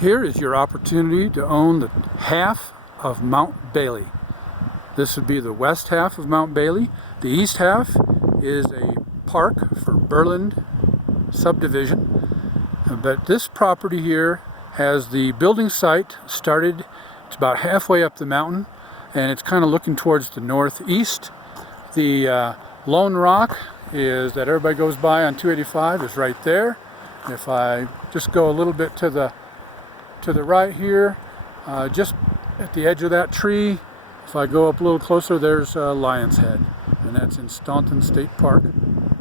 Here is your opportunity to own the half of Mount Bailey. This would be the west half of Mount Bailey. The east half is a park for Berland subdivision. But this property here has the building site started. It's about halfway up the mountain, and it's kind of looking towards the northeast. The Lone Rock is that everybody goes by on 285 is right there. If I just go a little bit to the right here, just at the edge of that tree, if I go up a little closer, there's Lion's Head, and that's in Staunton State Park.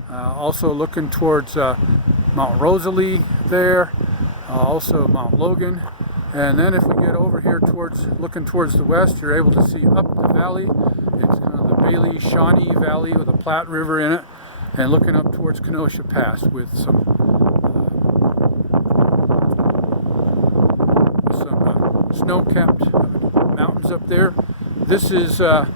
Also looking towards Mount Rosalie there, also Mount Logan. And then if we get over here looking towards the west, you're able to see up the valley. It's kind of the Bailey-Shawnee Valley with the Platte River in it, and looking up towards Kenosha Pass with some snow-capped mountains up there. This is the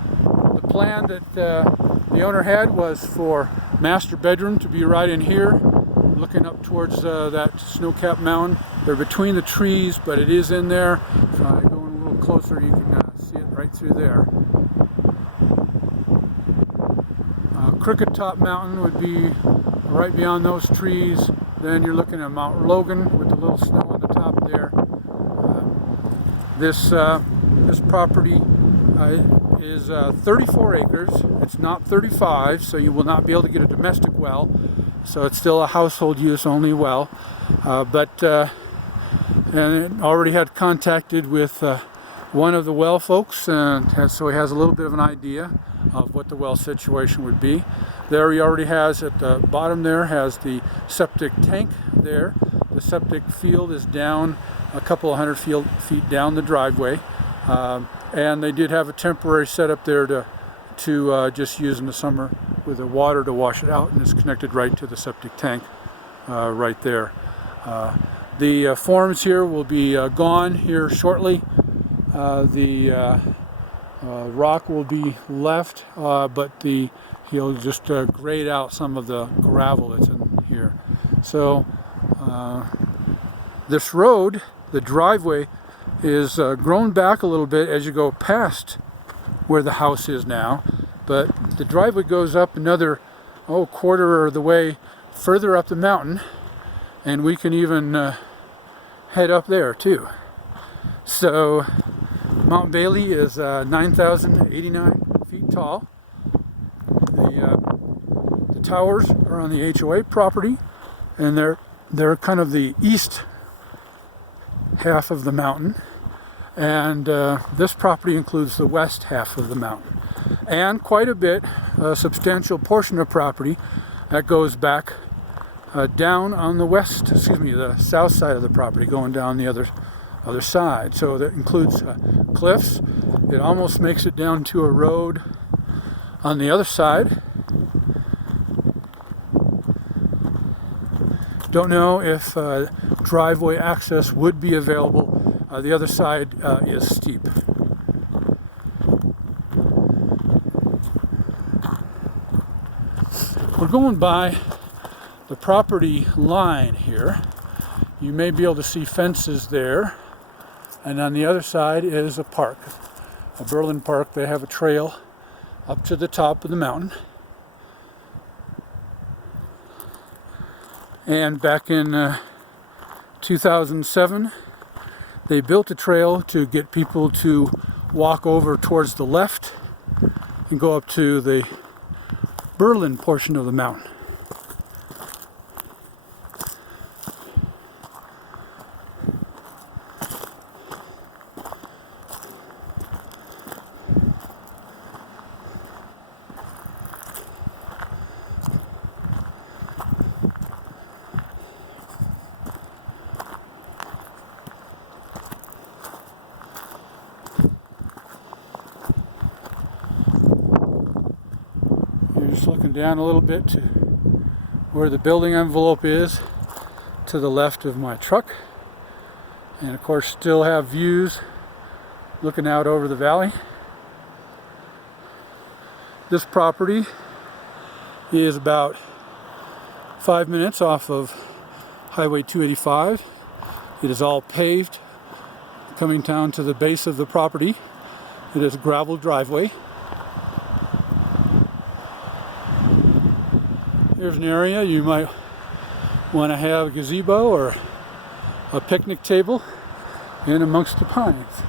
plan that the owner had, was for master bedroom to be right in here, looking up towards that snow-capped mountain. They're between the trees, but it is in there. So I go in a little closer, you can see it right through there. Crooked Top Mountain would be right beyond those trees. Then you're looking at Mount Logan with the little snow on the top there. This property is 34 acres. It's not 35, so you will not be able to get a domestic well. So it's still a household use only well. And it already had contacted with one of the well folks, and so he has a little bit of an idea of what the well situation would be. There he already has, at the bottom there, has the septic tank there. The septic field is down a couple of hundred feet down the driveway. And they did have a temporary setup there to just use in the summer with the water to wash it out, and it's connected right to the septic tank right there. The forms here will be gone here shortly. The rock will be left, but he'll just grade out some of the gravel that's in here. So this road, the driveway, is grown back a little bit as you go past where the house is now, but the driveway goes up another quarter of the way further up the mountain, and we can even head up there too. So Mount Bailey is 9,089 feet tall. The towers are on the HOA property, and they're kind of the east half of the mountain. And this property includes the west half of the mountain, and quite a substantial portion of property that goes back down on the south side of the property, going down the other side. So that includes cliffs. It almost makes it down to a road on the other side. Don't know if driveway access would be available. The other side is steep. We're going by the property line here. You may be able to see fences there, and on the other side is a park, a Berland Park. They have a trail up to the top of the mountain. And back in 2007, they built a trail to get people to walk over towards the left and go up to the Berland portion of the mountain. Just looking down a little bit to where the building envelope is to the left of my truck, and of course still have views looking out over the valley. This property is about 5 minutes off of Highway 285. It is all paved coming down to the base of the property. It is a gravel driveway. Here's an area you might want to have a gazebo or a picnic table in amongst the pines.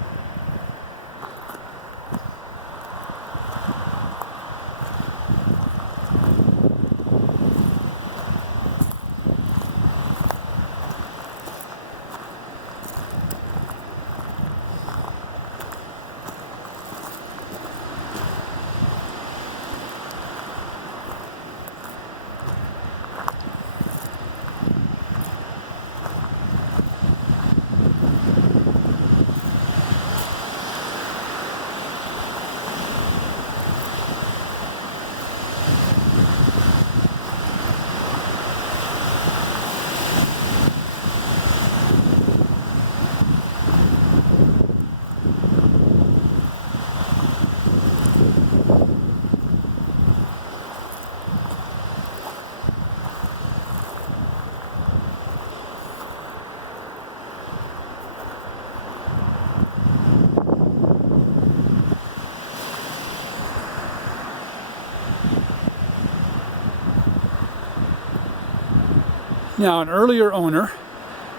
Now, an earlier owner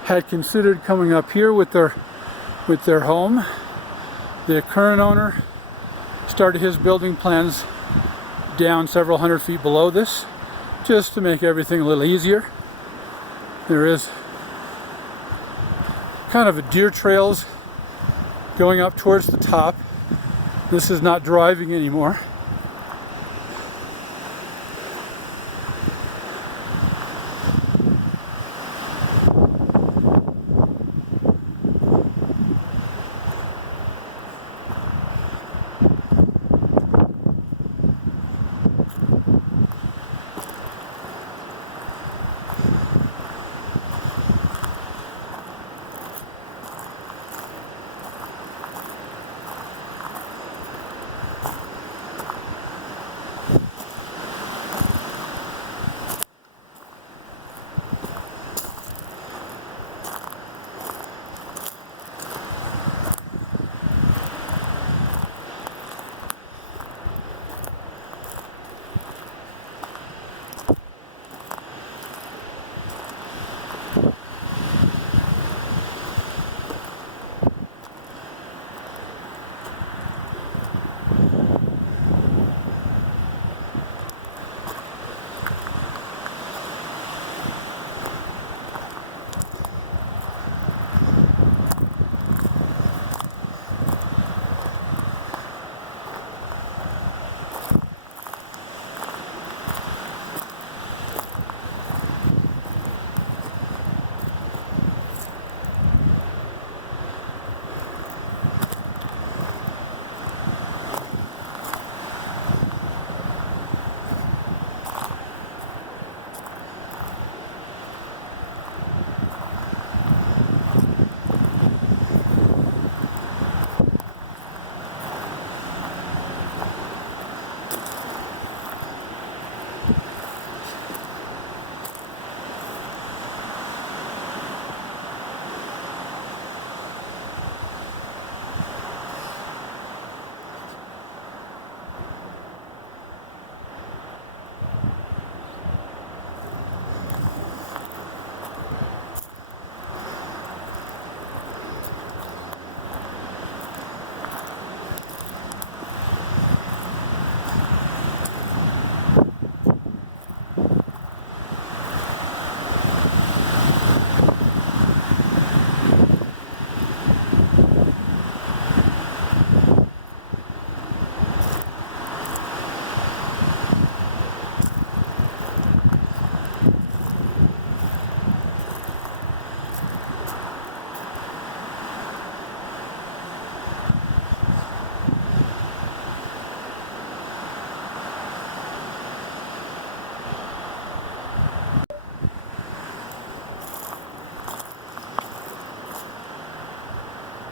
had considered coming up here with their home. The current owner started his building plans down several hundred feet below this, just to make everything a little easier. There is kind of a deer trails going up towards the top. This is not driving anymore.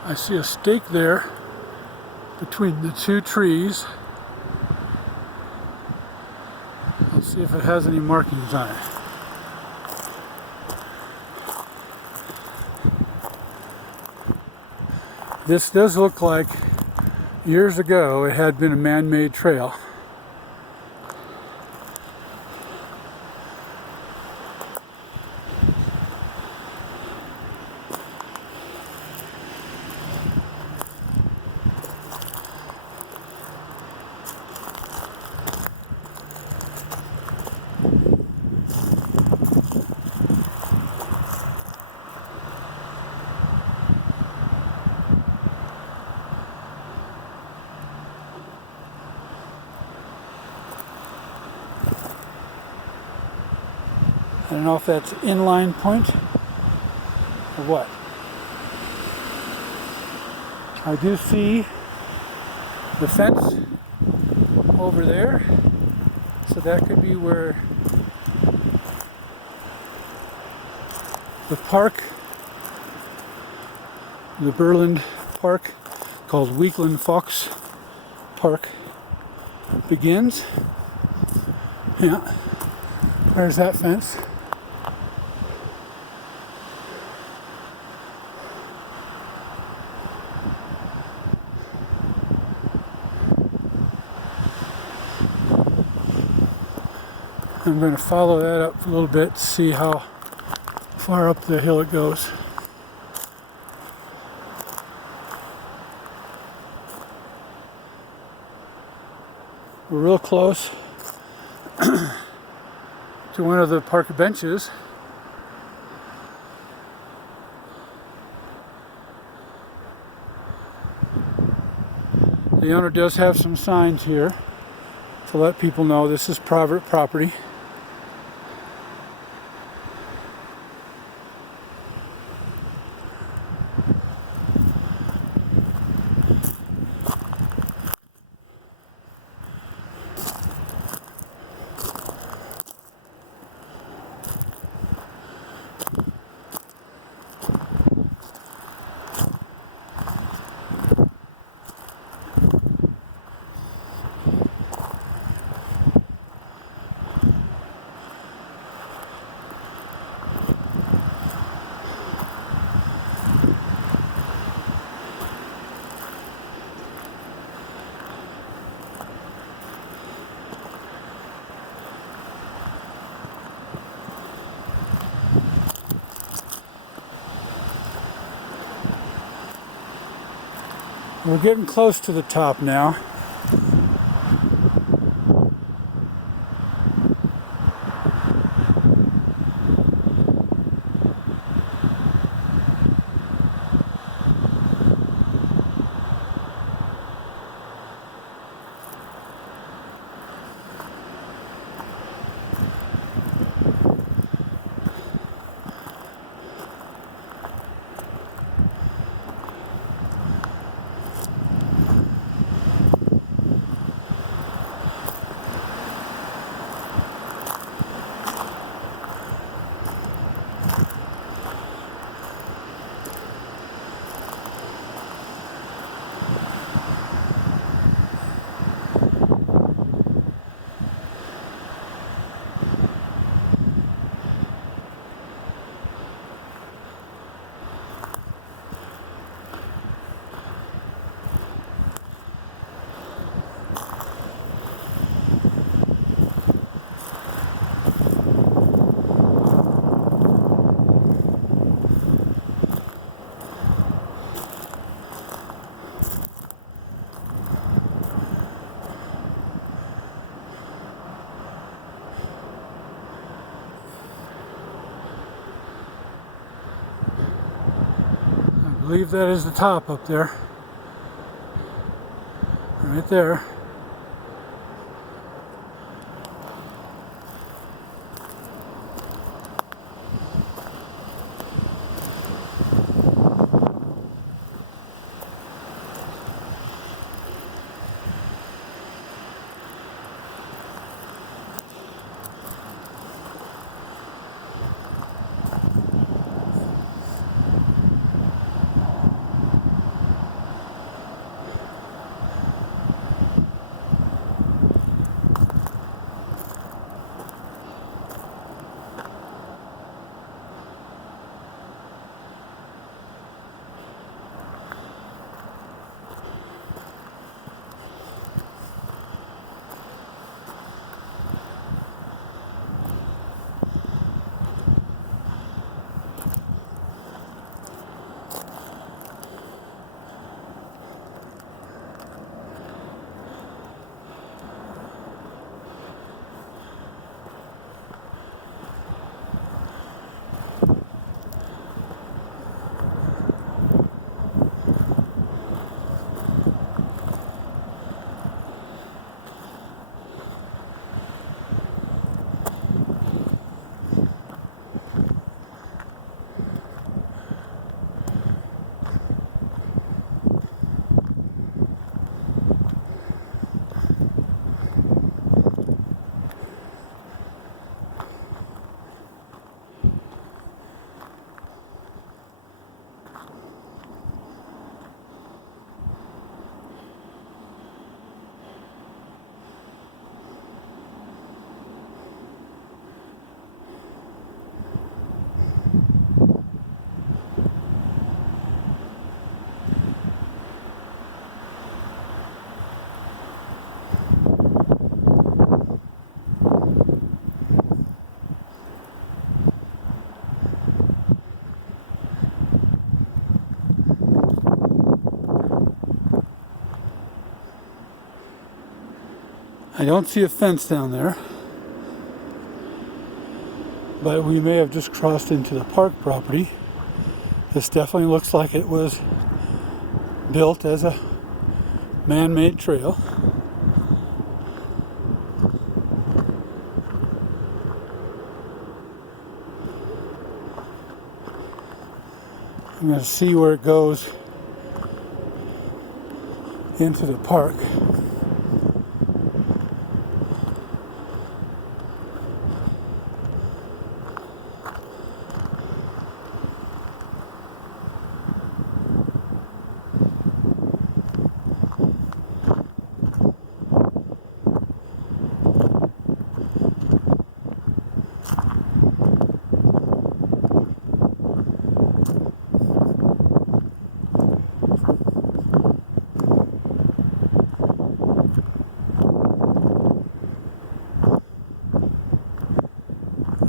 I see a stake there between the two trees. Let's see if it has any markings on it. This does look like years ago it had been a man-made trail. I don't know if that's inline point or what. I do see the fence over there, so that could be where the park, the Berlin Park, called Weekland Fox Park, begins. Yeah, there's that fence. I'm going to follow that up a little bit to see how far up the hill it goes. We're real close to one of the park benches. The owner does have some signs here to let people know this is private property. We're getting close to the top now. I believe that is the top up there. Right there. I don't see a fence down there, but we may have just crossed into the park property. This definitely looks like it was built as a man-made trail. I'm going to see where it goes into the park.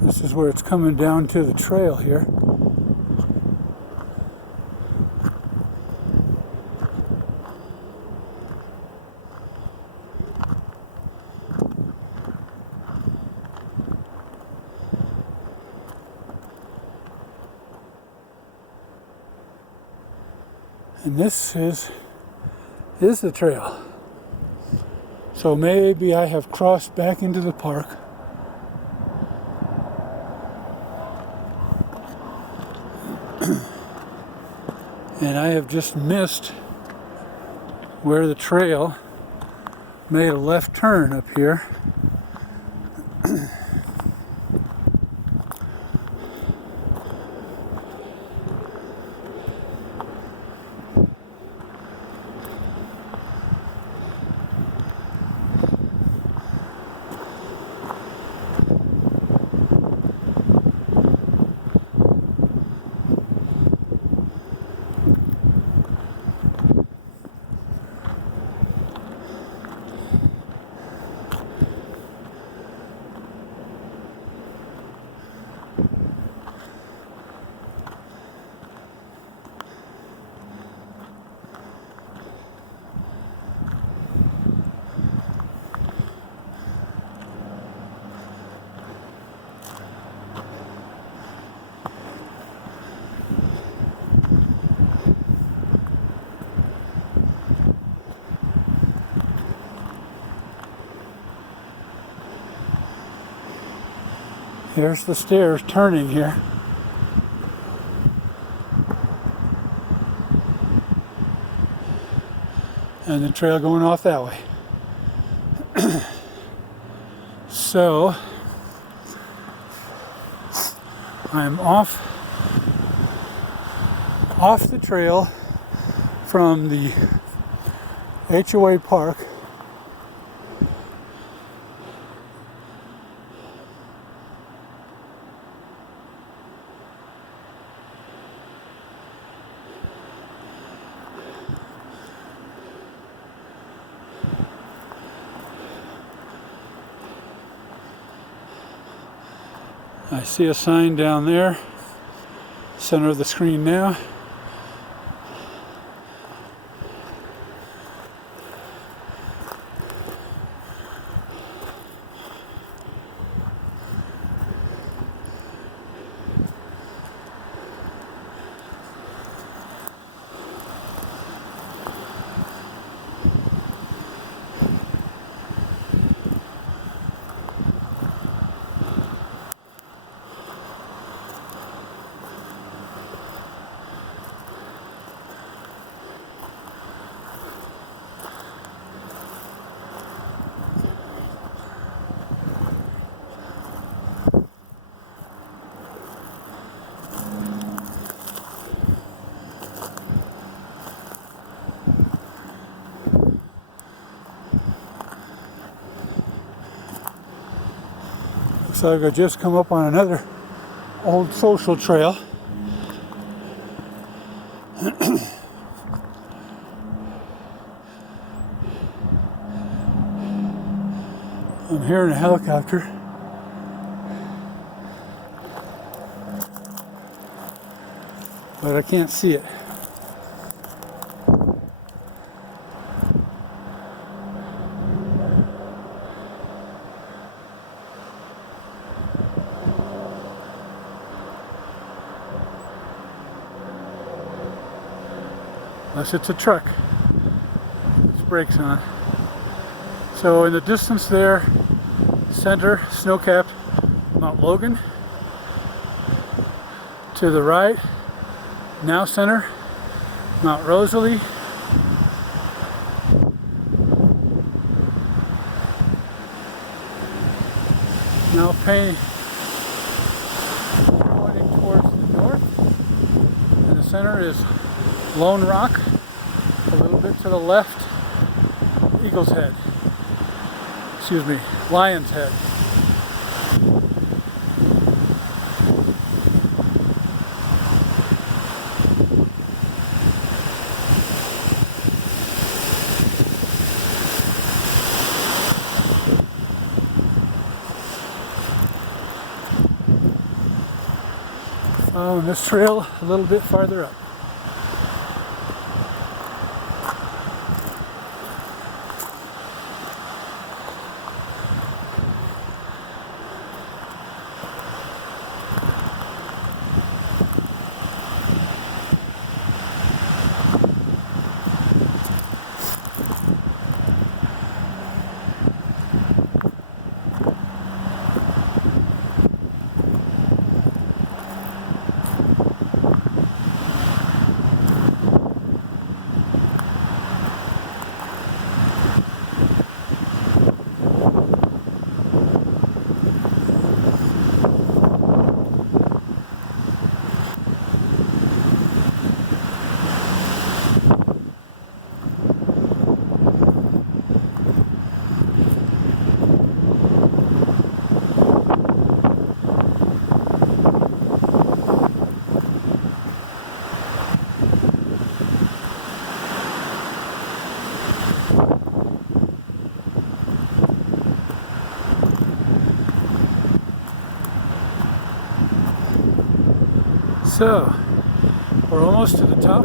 This is where it's coming down to the trail here. And this is the trail. So maybe I have crossed back into the park. And I have just missed where the trail made a left turn up here. Here's the stairs turning here. And the trail going off that way. So I'm off the trail from the HOA park. I see a sign down there, center of the screen now. Looks like I just come up on another old social trail. I'm hearing a helicopter. But I can't see it. unless it's a truck. Its brakes on. So in the distance there, center, snow-capped Mount Logan. To the right, now center, Mount Rosalie. Now pointing towards the north. In the center is Lone Rock. A little bit to the left, Eagle's Head. Excuse me, Lion's Head. And this trail a little bit farther up. So, we're almost to the top.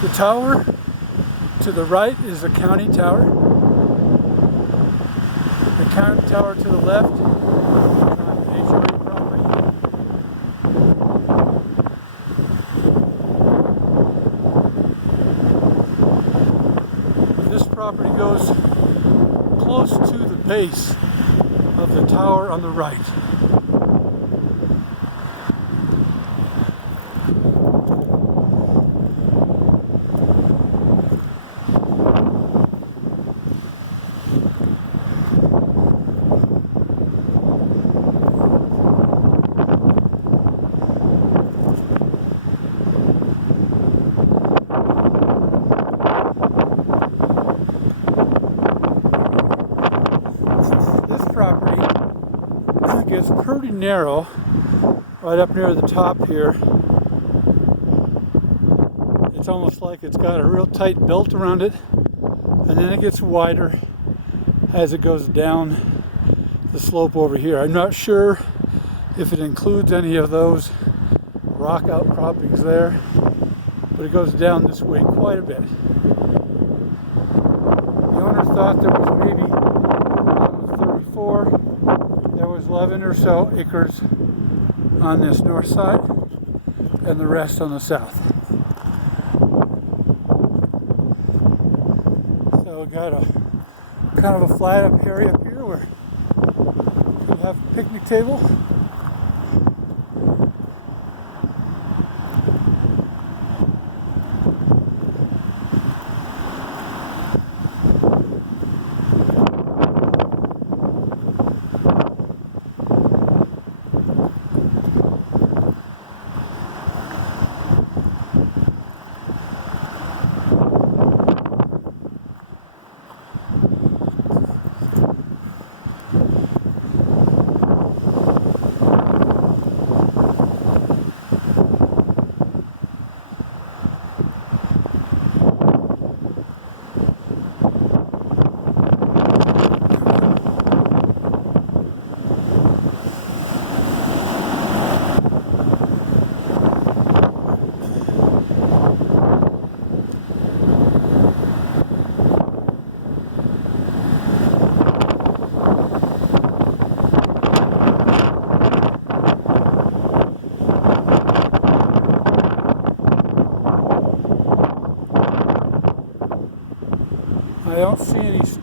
The tower to the right is the county tower. The county tower to the left is on HOA property. This property goes close to the base of the tower on the right. It's pretty narrow right up near the top here. It's almost like it's got a real tight belt around it, and then it gets wider as it goes down the slope over here. I'm not sure if it includes any of those rock outcroppings there, but it goes down this way quite a bit. The owner thought there was maybe 34. There was 11 or so acres on this north side and the rest on the south. So we got a kind of a flat up area up here where we'll have a picnic table.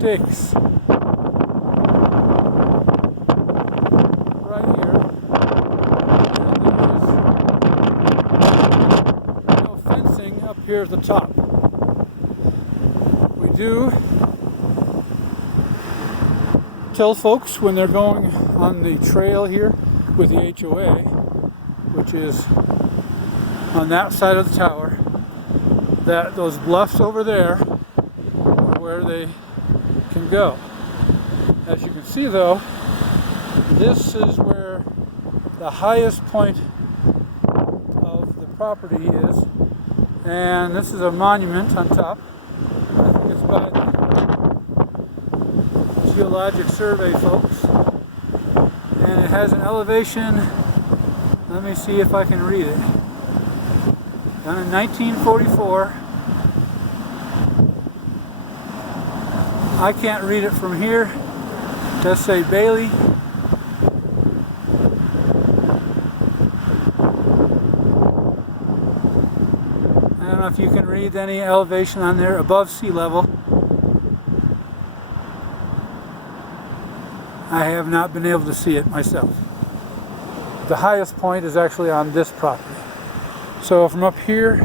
stakes right here. And there's no fencing up here at the top. We do tell folks when they're going on the trail here with the HOA, which is on that side of the tower, that those bluffs over there are where they can go. As you can see though, this is where the highest point of the property is, and this is a monument on top. I think it's by the Geologic Survey folks, and it has an elevation, let me see if I can read it, done in 1944. I can't read it from here. It does say Bailey. I don't know if you can read any elevation on there above sea level. I have not been able to see it myself. The highest point is actually on this property. So from up here